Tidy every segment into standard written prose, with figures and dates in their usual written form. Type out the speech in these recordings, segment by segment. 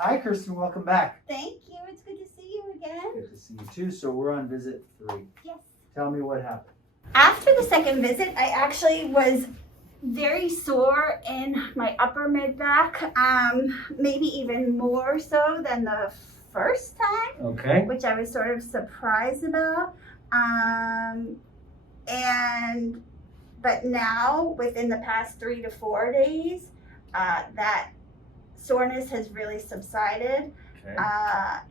Hi, Kirsten. Welcome back. Thank you. It's good to see you again. Good to see you too. So we're on visit 3. Yes. Tell me what happened. After the second visit, I actually was very sore in my upper mid back, maybe even more so than the first time, Okay. which I was sort of surprised about. But now, within the past 3 to 4 days, that soreness has really subsided. Okay.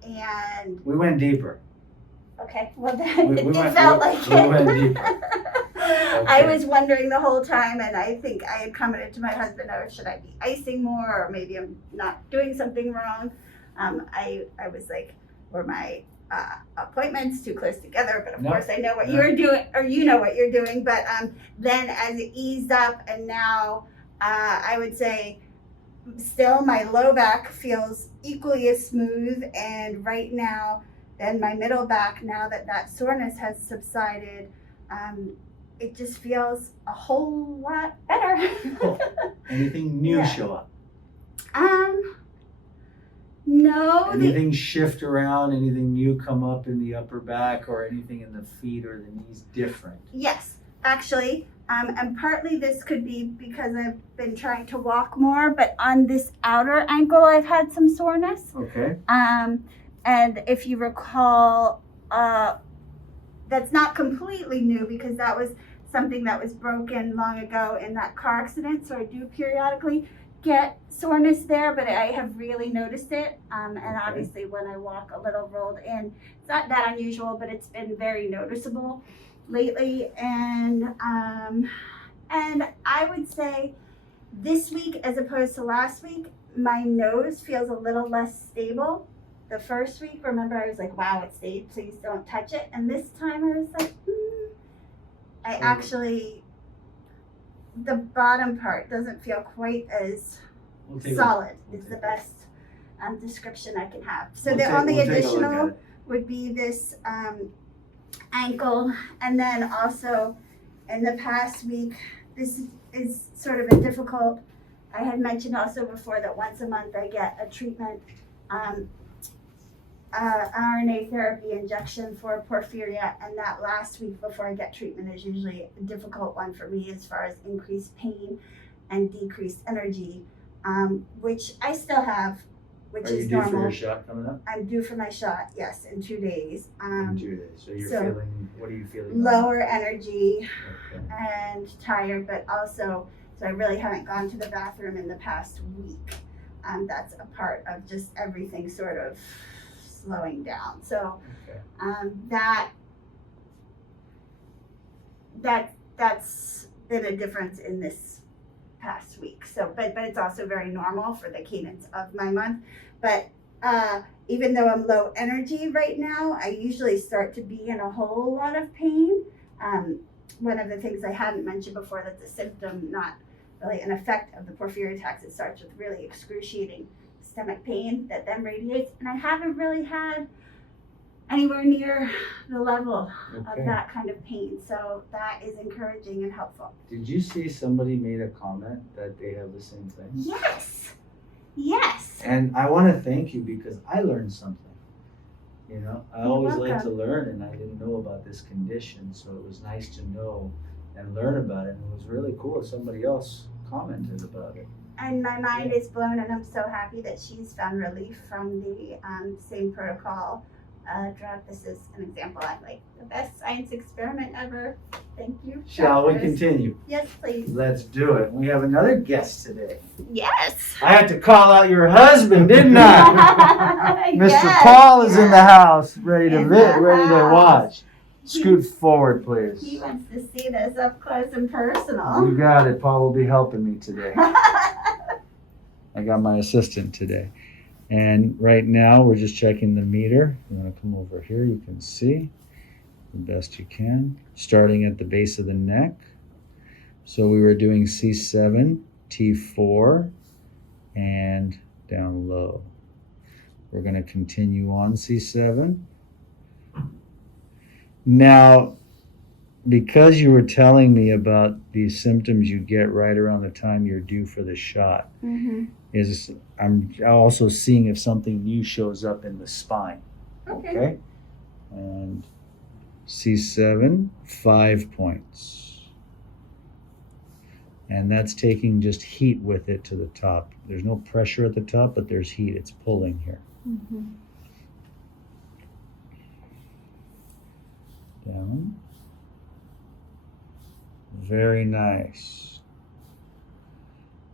And We went deeper. okay, well then We it went- felt we- like we it. went deeper. I was wondering the whole time, and I think I had commented to my husband, "Oh, should I be icing more, or maybe I'm not doing something wrong?" I was like, "Were my appointments too close together?" But of No. course, I know what No. you're doing, or you know what you're doing. But then, as it eased up, and now I would say, still my low back feels equally as smooth, and right now, then my middle back, now that that soreness has subsided. It just feels a whole lot better. Cool. Anything new Yeah. show up? No. Anything shift around? Anything new come up in the upper back or anything in the feet or the knees different? Yes, actually. And partly this could be because I've been trying to walk more, but on this outer ankle, I've had some soreness. Okay. And if you recall, that's not completely new because that was something that was broken long ago in that car accident. So I do periodically get soreness there, but I have really noticed it. And obviously when I walk a little rolled in, it's not that unusual, but it's been very noticeable lately. And I would say this week, as opposed to last week, my nose feels a little less stable. The first week, remember, I was like, wow, it stayed, please don't touch it. And this time I was like, I actually, the bottom part doesn't feel quite as solid. It's the best description I can have. So the only additional would be this ankle. And then also in the past week, this is sort of a difficult, I had mentioned also before that once a month I get a treatment, RNA therapy injection for porphyria, and that last week before I get treatment is usually a difficult one for me as far as increased pain and decreased energy, which I still have, which is normal. Are you due for your shot coming up? I'm due for my shot, yes, in 2 days. In 2 days. So you're feeling, what are you feeling? Lower energy and tired, but also, so I really haven't gone to the bathroom in the past week. That's a part of just everything sort of slowing down. So that's been a difference in this past week. So but it's also very normal for the cadence of my month. But even though I'm low energy right now, I usually start to be in a whole lot of pain. One of the things I hadn't mentioned before, that's a symptom, not really an effect of the porphyria attacks. It starts with really excruciating stomach pain that then radiates, and I haven't really had anywhere near the level of that kind of pain. So that is encouraging and helpful. Did you see somebody made a comment that they have the same thing? Yes. Yes. And I want to thank you because I learned something. You know, I always like to welcome. learn, and I didn't know about this condition, so it was nice to know and learn about it. And it was really cool if somebody else commented about it. And my mind is blown, and I'm so happy that she's found relief from the same protocol drug. This is an example. I'm like, the best science experiment ever. Thank you. Shall we doctors. continue? Yes, please. Let's do it. We have another guest today. Yes. I had to call out your husband, didn't I? Mr. Yes, Paul is in the yes. house, ready to In the ready to house. watch. Scoot forward, please. He wants to see this up close and personal. You got it. Paul will be helping me today. I got my assistant today. And right now we're just checking the meter. You want to come over here, you can see the best you can. Starting at the base of the neck. So we were doing C7, T4, and down low. We're going to continue on C7. Now, because you were telling me about these symptoms you get right around the time you're due for the shot, is I'm also seeing if something new shows up in the spine. Okay? And C7, 5 points. And that's taking just heat with it to the top. There's no pressure at the top, but there's heat. It's pulling here. Down. Very nice.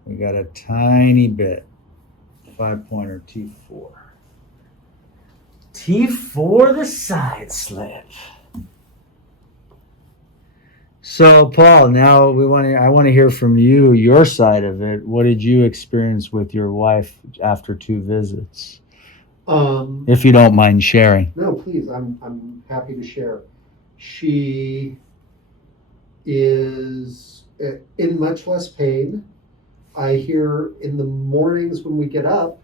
We got a tiny bit. 5-pointer T4. T4, the side slip. So, Paul, now I want to hear from you, your side of it. What did you experience with your wife after 2 visits? If you don't mind sharing. No, please. I'm happy to share. She is in much less pain. I hear in the mornings when we get up,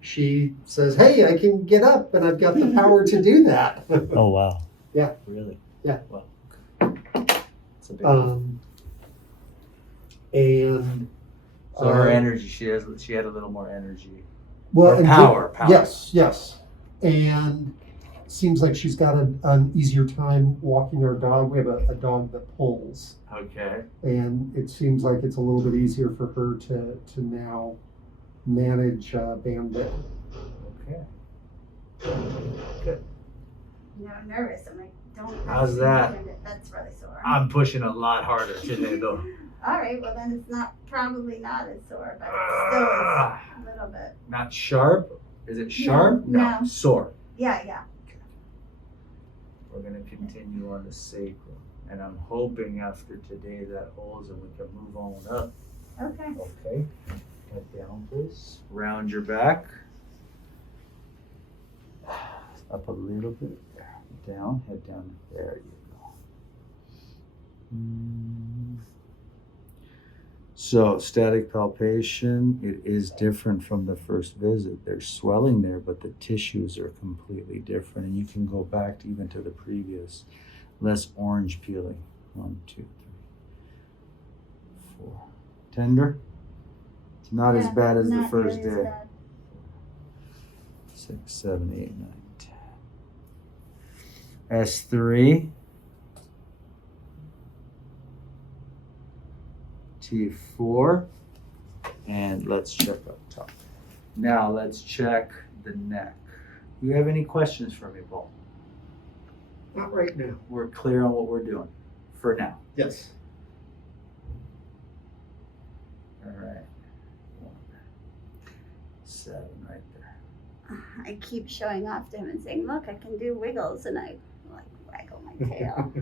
she says, "Hey, I can get up and I've got the power to do that." Oh, wow. Yeah. Really? Yeah. Wow. It's a big deal. And So her energy, she had a little more energy. well, Or and power. Yes. And seems like she's got an easier time walking our dog. We have a dog that pulls. Okay. And it seems like it's a little bit easier for her to now manage bandit. Okay. Good. I'm nervous. I'm like, don't. How's that? That's really sore. I'm pushing a lot harder today, though. All right, well then it's probably not as sore, but it still is a little bit. Not sharp? Is it sharp? No. Sore. Yeah. We're going to continue on the sacrum. And I'm hoping after today that holds and we can move on up. Okay. Okay. Head down, please. Round your back. Up a little bit. Down. Head down. There you go. So, static palpation, it is different from the first visit. There's swelling there, but the tissues are completely different. And you can go back even to the previous. Less orange peeling. 1, 2, 3, 4. Tender? It's not as bad as the first day. 6, 7, 8, 9, 10. S3. T4. And let's check up top. Now let's check the neck. Do you have any questions for me, Paul? Not right now. We're clear on what we're doing for now. Yes. All right. 1, 7 right there. I keep showing off to him and saying, look, I can do wiggles, and I like waggle my tail.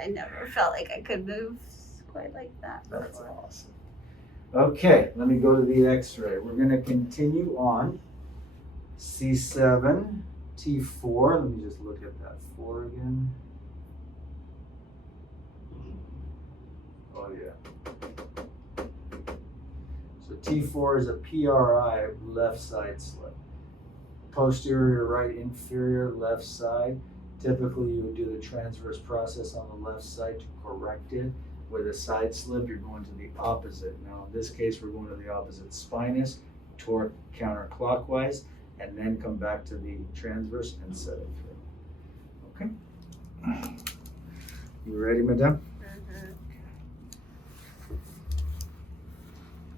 I never felt like I could move quite like that before. That's awesome. Okay, let me go to the x-ray. We're going to continue on C7, T4. Let me just look at that 4 again. Oh, yeah. So T4 is a PRI, left side slip. Posterior right inferior, left side. Typically, you would do the transverse process on the left side to correct it. With a side slip, you're going to the opposite. Now, in this case, we're going to the opposite spinous, torque counterclockwise, and then come back to the transverse and set it through. Okay? You ready, madame?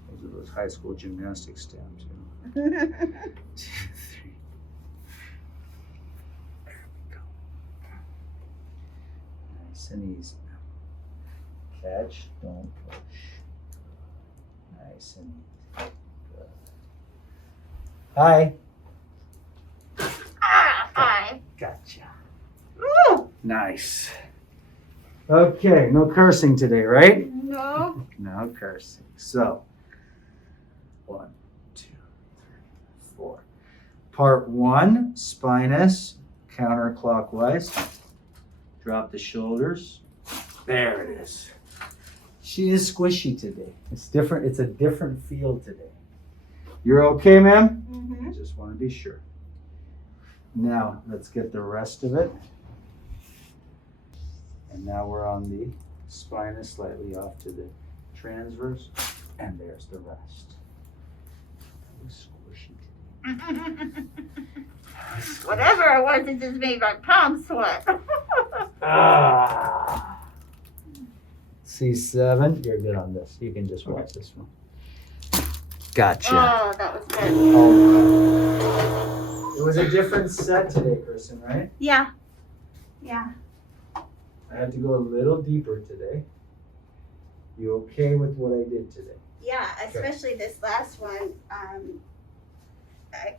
Those are those high school gymnastics stamps, you know. 2, 3. There we go. Nice and easy. Catch, don't push. Nice and easy. Good. Hi. Hi. Gotcha. Nice. Okay, no cursing today, right? No. No cursing. So, 1, 2, 3, 4. Part 1, spinous, counterclockwise. Drop the shoulders. There it is. She is squishy today. It's different. It's a different feel today. You're okay, ma'am? Mm-hmm. I just want to be sure. Now, let's get the rest of it. And now we're on the Spine is slightly off to the transverse, and there's the rest. That was squishy. Whatever it was, it just made my palms sweat. C7, you're good on this. You can just watch this one. Gotcha. Oh, that was good. Oh, it was a different set today, Kristen, right? Yeah. Yeah. I had to go a little deeper today. You okay with what I did today? Yeah, especially this last one. I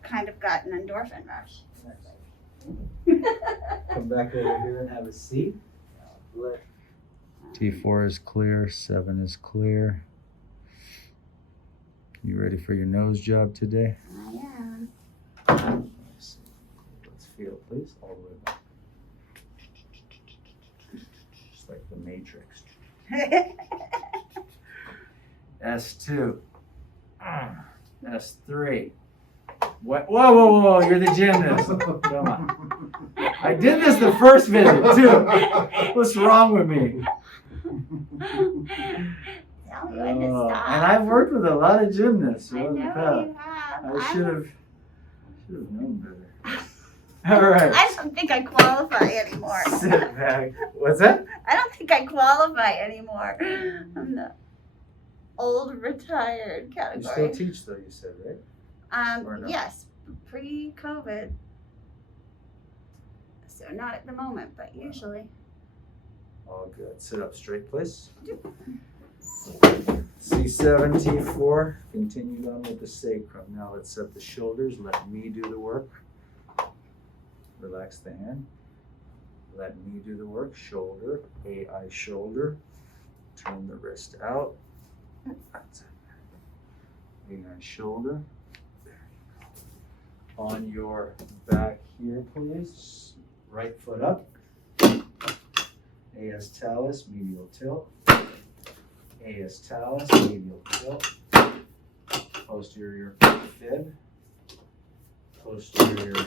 kind of got an endorphin rush. Come back over here and have a seat. T4 is clear, 7 is clear. You ready for your nose job today? I am. Let's feel it, please, all the way back. Just like the Matrix. S2. S3. What? Whoa, whoa, whoa, you're the gymnast. Come on. I did this the first visit, too. What's wrong with me? Tell me when to stop. And I've worked with a lot of gymnasts. I know you have. I should have known better. All right. I don't think I qualify anymore. Sit back. What's that? I don't think I qualify anymore. I'm the old retired You category. still teach, though, you said, right? Or no? Yes, pre-COVID. So not at the moment, but usually. All good. Sit up straight, please. C7, T4. Continued on with the sacrum. Now let's set the shoulders. Let me do the work. Relax the hand. Let me do the work. Shoulder, AI shoulder. Turn the wrist out. That's it. AI shoulder. There you go. On your back here, please. Right foot up. AS talus, medial tilt. AS talus, medial tilt. Posterior fib. Posterior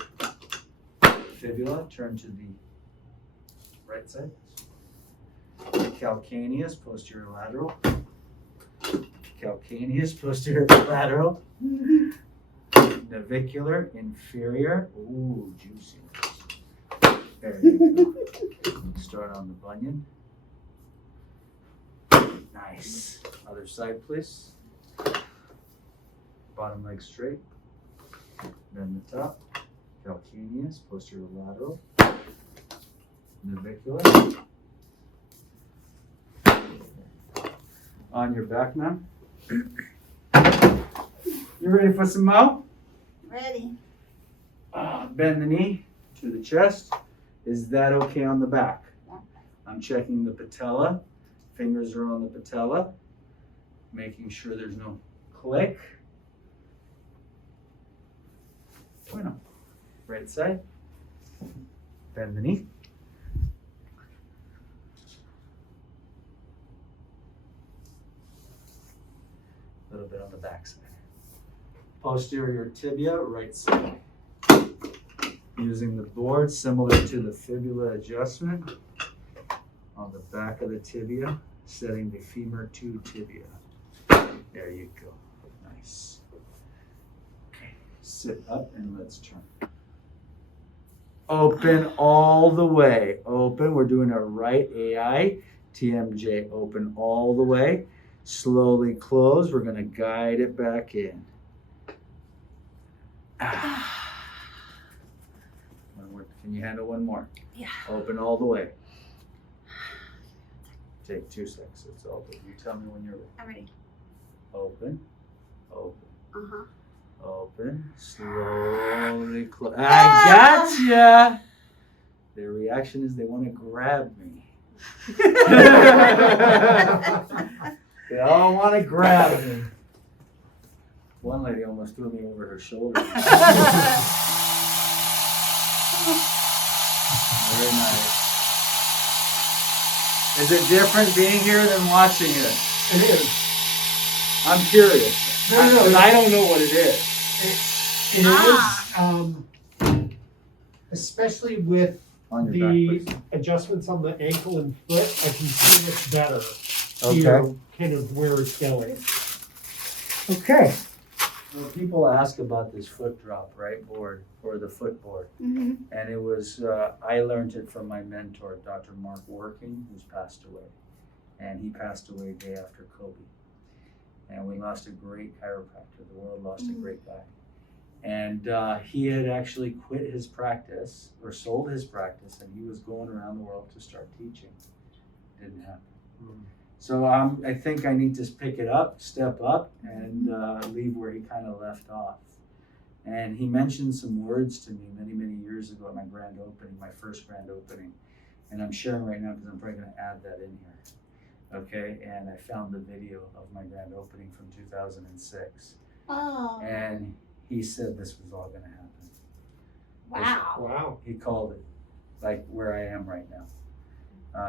fibula, turn to the right side. Calcaneus, posterior lateral. Calcaneus, posterior lateral. Navicular, inferior. Ooh, juicy. There you go. Start on the bunion. Nice. Other side, please. Bottom leg straight. Then the top. Calcaneus, posterior lateral. Navicular. On your back now. You ready for some more? Ready. Bend the knee to the chest. Is that okay on the back? Yeah. I'm checking the patella. Fingers are on the patella. Making sure there's no click. Bueno. Right side. Bend the knee. A little bit on the back side. Posterior tibia, right side. Using the board similar to the fibula adjustment on the back of the tibia, setting the femur to tibia. There you go. Nice. Okay, sit up and let's turn. Open all the way. Open. We're doing a right AI. TMJ. Open all the way. Slowly close. We're going to guide it back in. One more. Can you handle one more? Yeah. Open all the way. Take 2 seconds. It's all good. You tell me when you're ready. I'm ready. Open. Open. Uh-huh. Open. Slowly close. I gotcha. Their reaction is they want to grab me. They all want to grab me. One lady almost threw me over her shoulder. Very nice. Is it different being here than watching it? It is. I'm curious. No. I don't know what it is. It is, especially with on your back, The please. adjustments on the ankle and foot, I can see much better. Okay. Here, kind of where it's going. Okay. Well, people ask about this foot drop, right, board, or the foot board. Mm-hmm. And it was, I learned it from my mentor, Dr. Mark Working, who's passed away. And he passed away day after Kobe. And we lost a great chiropractor. The world lost a great guy. And he had actually quit his practice or sold his practice, and he was going around the world to start teaching. Didn't happen. So I think I need to pick it up, step up, and leave where he kind of left off. And he mentioned some words to me many, many years ago at my grand opening, my first grand opening. And I'm sharing right now because I'm probably going to add that in here. Okay, and I found the video of my grand opening from 2006. Oh. And he said this was all going to happen. Wow. Wow. He called it, like where I am right now.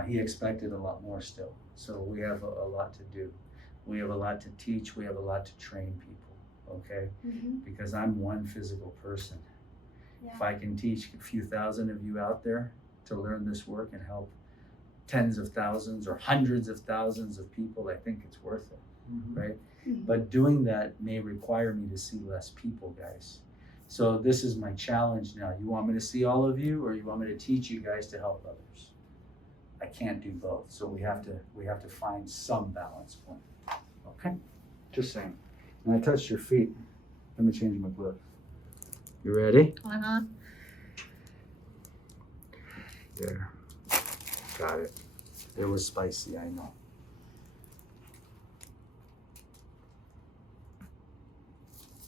He expected a lot more still. So we have a lot to do. We have a lot to teach. We have a lot to train people, okay? Mm-hmm. Because I'm one physical person. Yeah. If I can teach a few thousand of you out there to learn this work and help tens of thousands or hundreds of thousands of people, I think it's worth it, right? Mm-hmm. But doing that may require me to see less people, guys. So this is my challenge now. You want me to see all of you, or you want me to teach you guys to help others? I can't do both. So we have to find some balance point. Okay? Just saying. And I touched your feet. Let me change my glove. You ready? Uh-huh. There. Got it. It was spicy, I know.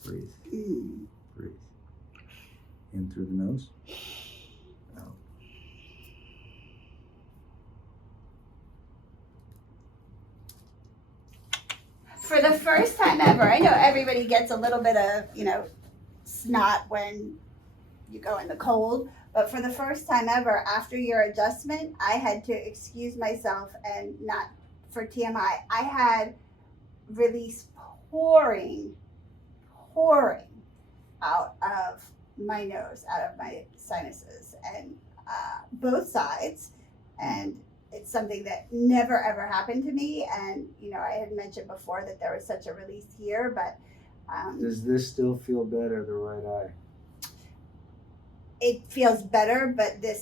Breathe. Breathe. In through the nose. Out. For the first time ever, I know everybody gets a little bit of, snot when you go in the cold, but for the first time ever, after your adjustment, I had to excuse myself and not for TMI. I had release pouring out of my nose, out of my sinuses, and both sides, and it's something that never ever happened to me. And I had mentioned before that there was such a release here, but Does this still feel better, the right eye? it feels better. But the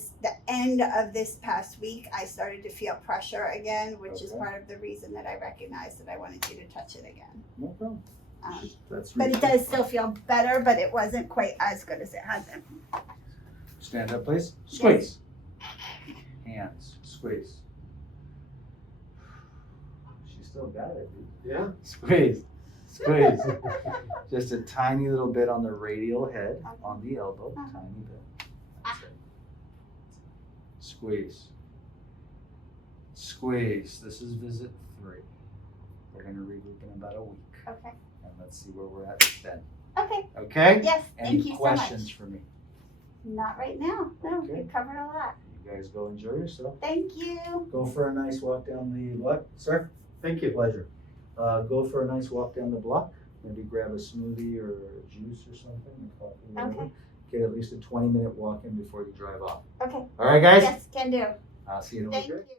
end of this past week, I started to feel pressure again, which is Okay. part of the reason that I recognized that I wanted you to touch it again. No problem. That's But it does still feel better, but it wasn't quite as good as it had been. Stand up, please. Squeeze. Hands. Squeeze. She still got it, dude. Yeah. Squeeze. Squeeze. Just a tiny little bit on the radial head, on the elbow. Tiny bit. That's it. Squeeze. Squeeze. This is visit 3. We're going to regroup in about a week. Okay. And let's see where we're at then. Okay. Okay? Yes. Any Thank you questions so much. for me? Not right now. No, Okay. we covered a lot. You guys go enjoy yourself. Thank you. Go for a nice walk down the what, sir? Thank you. Pleasure. Go for a nice walk down the block. Maybe grab a smoothie or a juice or something, a coffee, whatever. Okay. Get at least a 20-minute walk in before you drive off. Okay. All right, guys? Yes, can do. I'll see you in a Thank week. you.